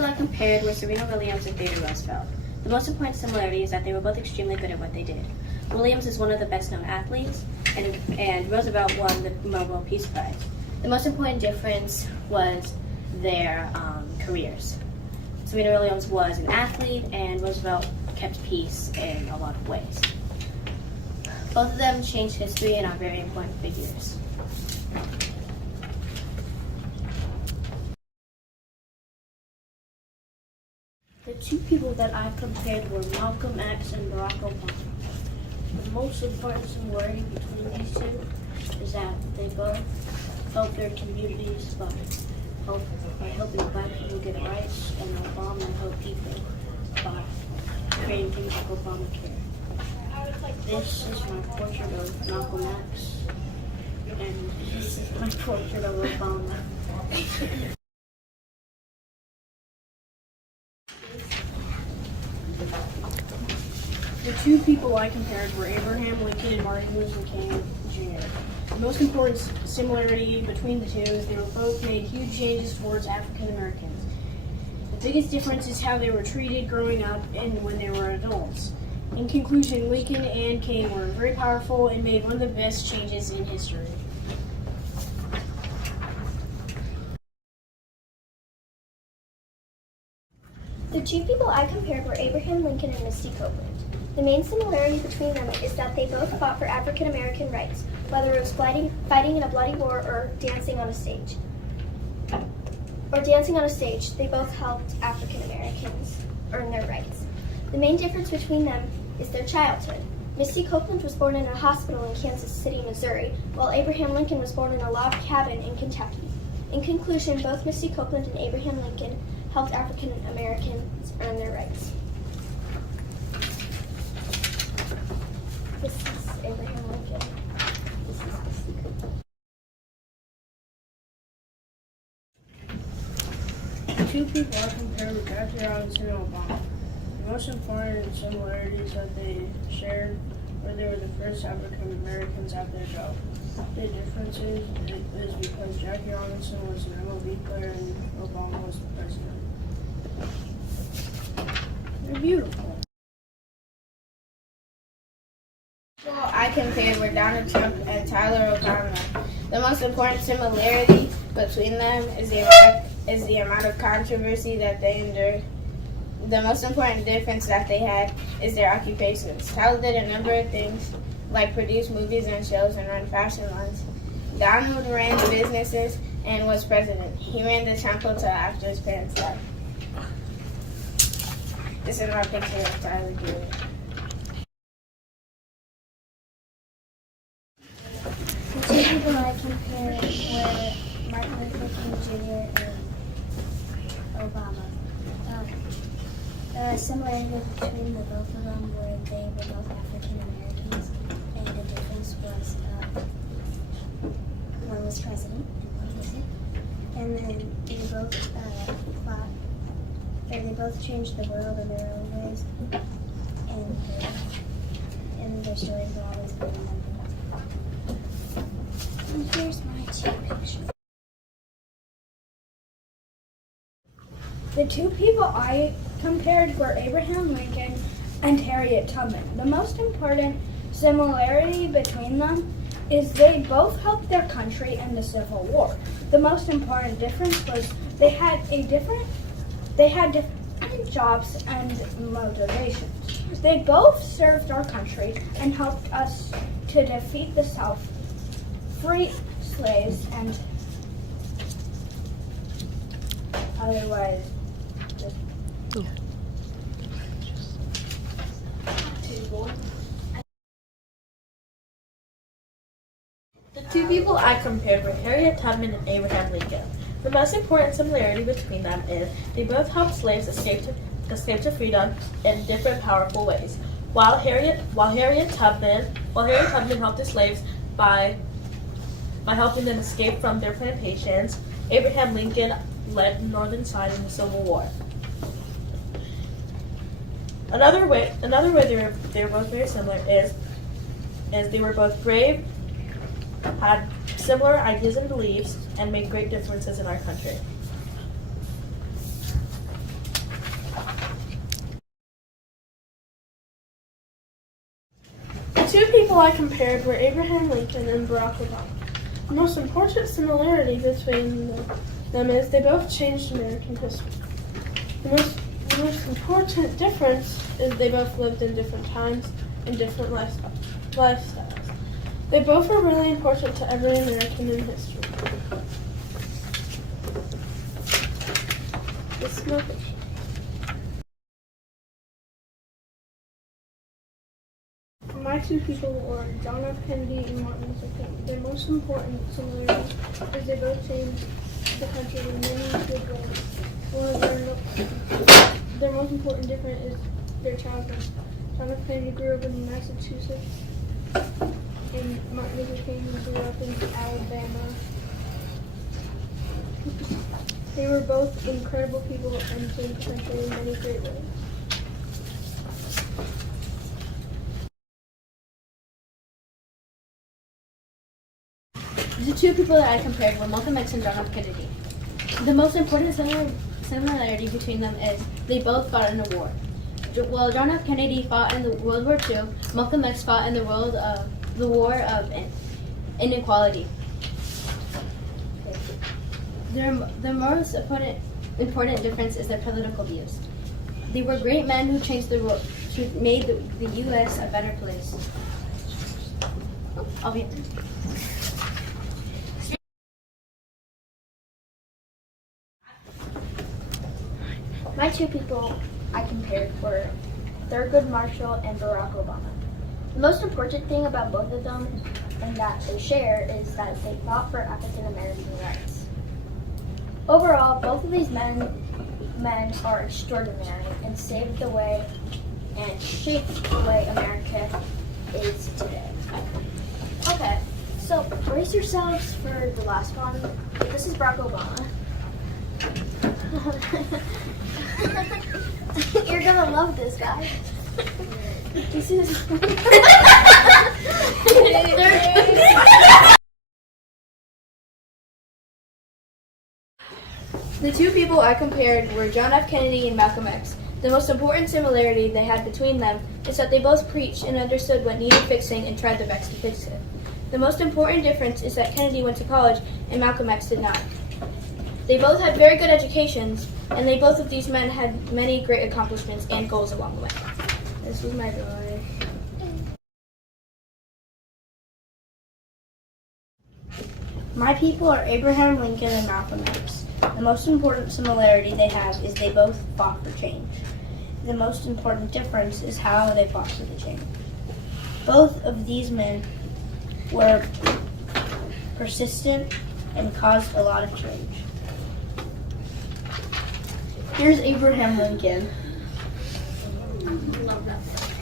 people I compared were Serena Williams and Theodore Roosevelt. The most important similarity is that they were both extremely good at what they did. Williams is one of the best-known athletes, and Roosevelt won the Nobel Peace Prize. The most important difference was their careers. Serena Williams was an athlete, and Roosevelt kept peace in a lot of ways. Both of them changed history and are very important figures. The two people that I compared were Malcolm X and Barack Obama. The most important similarity between these two is that they both help their communities by helping black people get rights, and Obama helped people by creating things like Obamacare. This is my portrait of Malcolm X, and this is my portrait of Obama. The two people I compared were Abraham Lincoln and Martin Luther King Jr. The most important similarity between the two is they were both made huge changes towards African Americans. The biggest difference is how they were treated growing up and when they were adults. In conclusion, Lincoln and King were very powerful and made one of the best changes in history. The two people I compared were Abraham Lincoln and Misty Copeland. The main similarity between them is that they both fought for African American rights, whether it was fighting in a bloody war or dancing on a stage. They both helped African Americans earn their rights. The main difference between them is their childhood. Misty Copeland was born in a hospital in Kansas City, Missouri, while Abraham Lincoln was born in a log cabin in Kentucky. In conclusion, both Misty Copeland and Abraham Lincoln helped African Americans earn their rights. This is Abraham Lincoln. This is Misty Copeland. The two people I compared were Jackie Robinson and Obama. The most important similarities that they shared were they were the first African Americans at their job. The difference is because Jackie Robinson was an MLB player and Obama was the president. They're beautiful. I compared were Donald Trump and Tyler Obama. The most important similarity between them is the amount of controversy that they endured. The most important difference that they had is their occupations. Tyler did a number of things, like produce movies and shows and run fashion lines. Donald ran businesses and was president. He ran the Trump Hotel after his parents died. This is my picture of Tyler Jr. The two people I compared were Martin Luther King Jr. and Obama. The similarity between the both of them were they were both African Americans, and the difference was one was president and one wasn't. And then they both changed the world in their own ways, and their stories will always be remembered. And here's my two pictures. The two people I compared were Abraham Lincoln and Harriet Tubman. The most important similarity between them is they both helped their country in the Civil War. The most important difference was they had different jobs and motivations. They both served our country and helped us to defeat the South, free slaves, and otherwise The two people I compared were Harriet Tubman and Abraham Lincoln. The most important similarity between them is they both helped slaves escape to freedom in different powerful ways. While Harriet Tubman helped the slaves by helping them escape from their plantations, Abraham Lincoln led the northern side in the Civil War. Another way they were both very similar is they were both brave, had similar ideas and beliefs, and made great differences in our country. two people I compared were Abraham Lincoln and Barack Obama. The most important similarity between them is they both changed American history. The most important difference is they both lived in different times and different lifestyles. They both were really important to every American in history. This movie. My two people were John F. Kennedy and Martin Luther King. Their most important similarity is they both changed the country in many good ways. One of their most important difference is their childhood. John F. Kennedy grew up in Massachusetts, and Martin Luther King grew up in Alabama. They were both incredible people and changed the country in many great ways. The two people that I compared were Malcolm X and John F. Kennedy. The most important similarity between them is they both fought in a war. While John F. Kennedy fought in the World War II, Malcolm X fought in the war of inequality. The most important difference is their political views. They were great men who changed the world, who made the U.S. a better place. I'll be. My two people I compared were Thurgood Marshall and Barack Obama. The most important thing about both of them and that they share is that they fought for African American rights. Overall, both of these men are extraordinary and saved the way and shaped the way America is today. Okay, so brace yourselves for the last one. This is Barack Obama. You're gonna love this guy. This is The two people I compared were John F. Kennedy and Malcolm X. The most important similarity they had between them is that they both preached and understood what needed fixing and tried their best to fix it. The most important difference is that Kennedy went to college and Malcolm X did not. They both had very good educations, and both of these men had many great accomplishments and goals along the way. This was my boy. My people are Abraham Lincoln and Malcolm X. The most important similarity they have is they both fought for change. The most important difference is how they fought for the change. Both of these men were persistent and caused a lot of change. Here's Abraham Lincoln.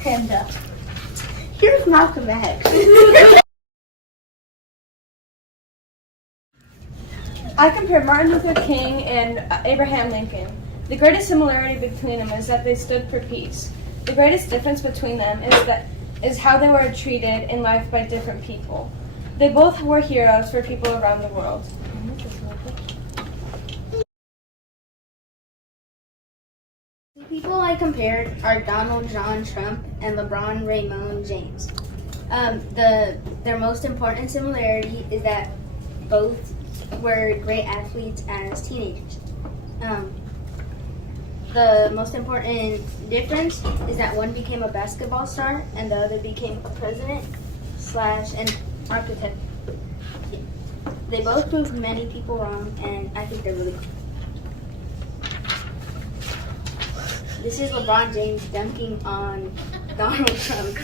And here's Malcolm X. I compared Martin Luther King and Abraham Lincoln. The greatest similarity between them is that they stood for peace. The greatest difference between them is how they were treated in life by different people. They both were heroes for people around the world. The people I compared are Donald John Trump and LeBron Raymond James. Their most important similarity is that both were great athletes as teenagers. The most important difference is that one became a basketball star and the other became a president / an architect. They both proved many people wrong, and I think they're really cool. This is LeBron James dunking on Donald Trump.